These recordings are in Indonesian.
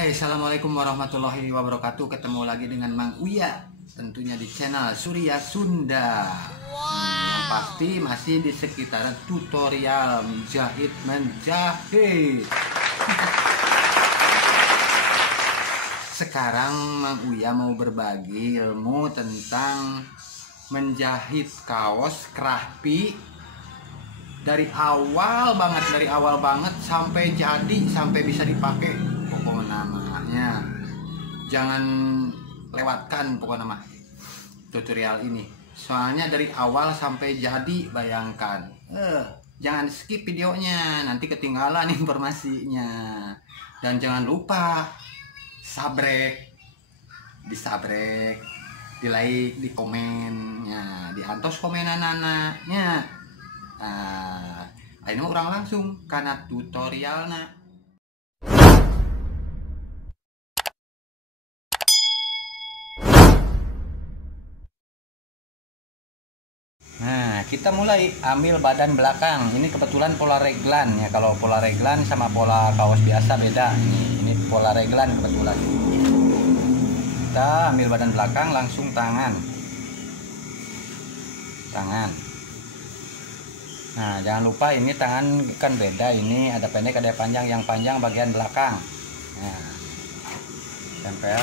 Hai, assalamualaikum warahmatullahi wabarakatuh. Ketemu lagi dengan Mang Uya, tentunya di channel Surya Sunda. Yang pasti masih di sekitaran tutorial menjahit. Sekarang Mang Uya mau berbagi ilmu tentang menjahit kaos krapi dari awal banget sampai jadi, sampai bisa dipakai. Pokok namanya jangan lewatkan pokok nama tutorial ini, soalnya dari awal sampai jadi. Bayangkan, jangan skip videonya, nanti ketinggalan informasinya. Dan jangan lupa disabrek, di like, di komennya, di antos komenan anaknya. Ini orang langsung karena tutorialnya. Nah, kita mulai ambil badan belakang. Ini kebetulan pola reglan ya. Kalau pola reglan sama pola kaos biasa beda. Ini pola reglan kebetulan. Kita ambil badan belakang, langsung tangan. Nah, jangan lupa ini tangan kan beda. Ini ada pendek, ada panjang. Yang panjang bagian belakang. Nah, tempel.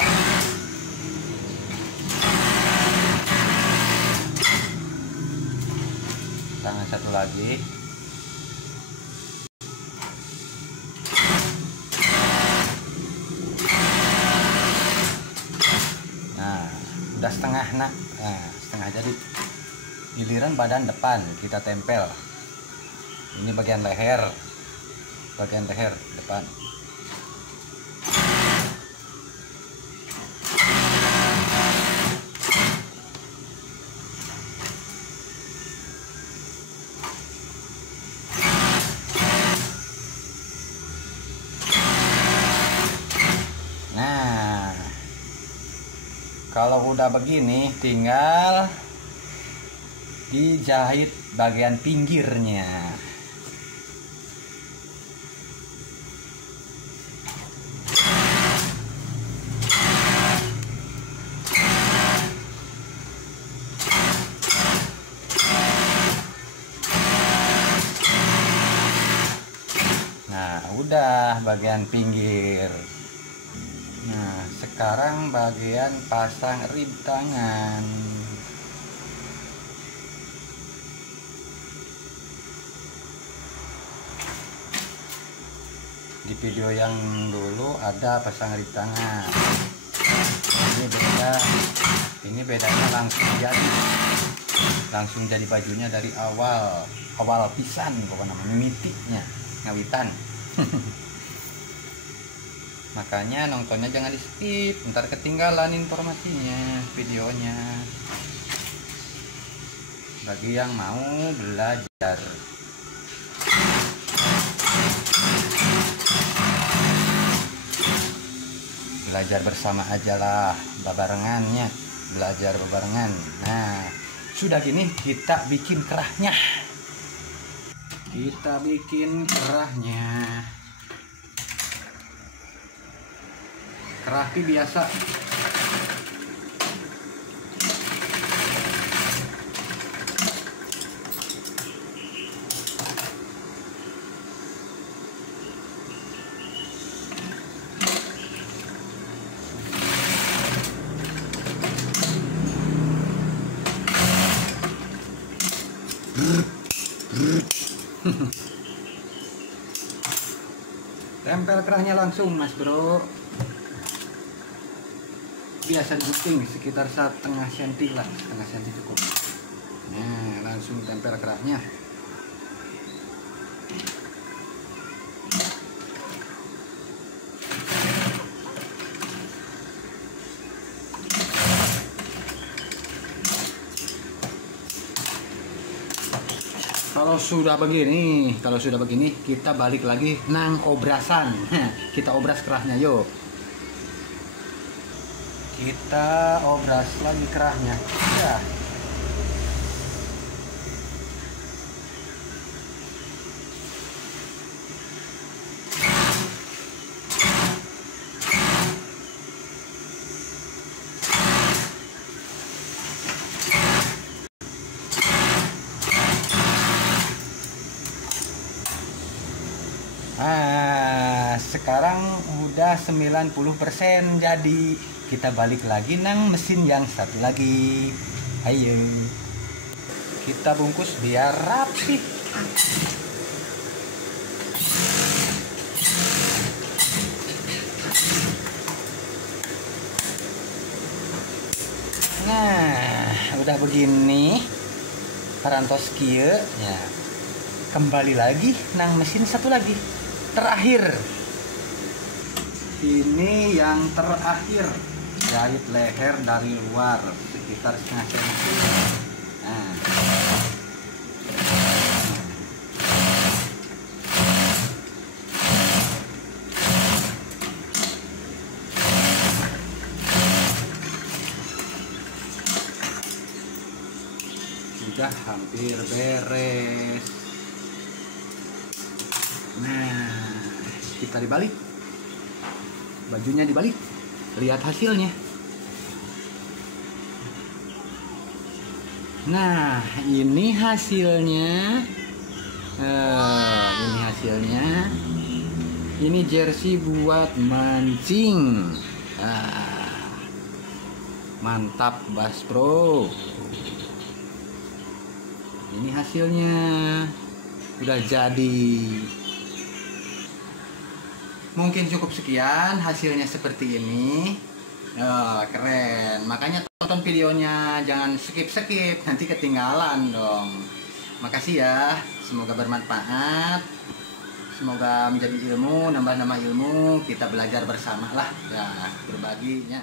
Tangan satu lagi. Nah, udah setengah setengah jadi. Giliran badan depan kita tempel. Ini bagian leher depan. Nah, kalau udah begini tinggal dijahit bagian pinggirnya. Nah, udah bagian pinggir. Nah, sekarang bagian pasang rib tangan. Di video yang dulu ada pasang rib tangan. Ini bedanya langsung jadi bajunya dari awal pisan, pokoknya mitiknya ngawitan. Makanya nontonnya jangan di skip, ntar ketinggalan informasinya, videonya. Bagi yang mau belajar, bersama aja lah, barengannya, belajar barengan. Nah, sudah gini kita bikin kerahnya. Kerah biasa. Tempel kerahnya langsung, Mas Bro. Biasa gunting sekitar setengah senti lah, setengah senti cukup. Nah, langsung tempel kerahnya. Kalau sudah begini kita balik lagi nang obrasan. Kita obras kerahnya, yuk. Kita obras lagi kerahnya. Ya. sekarang udah 90% jadi. Kita balik lagi nang mesin yang satu lagi. Ayo kita bungkus biar rapi. Nah, udah begini parantos kieu ya. Kembali lagi nang mesin satu lagi. Terakhir. Ini yang terakhir. Jahit leher dari luar sekitar setengah senti. Nah. Sudah hampir beres. Nah, kita dibalik. Bajunya dibalik. Lihat hasilnya. Nah, ini hasilnya. Ini hasilnya. Ini jersey buat mancing. Mantap, Bass Pro. Ini hasilnya. Udah jadi. Mungkin cukup sekian, hasilnya seperti ini. Keren. Makanya tonton videonya, jangan skip-skip, nanti ketinggalan dong. Makasih ya, semoga bermanfaat. Semoga menjadi ilmu, nambah-nambah ilmu, kita belajar bersama lah. Ya, berbaginya.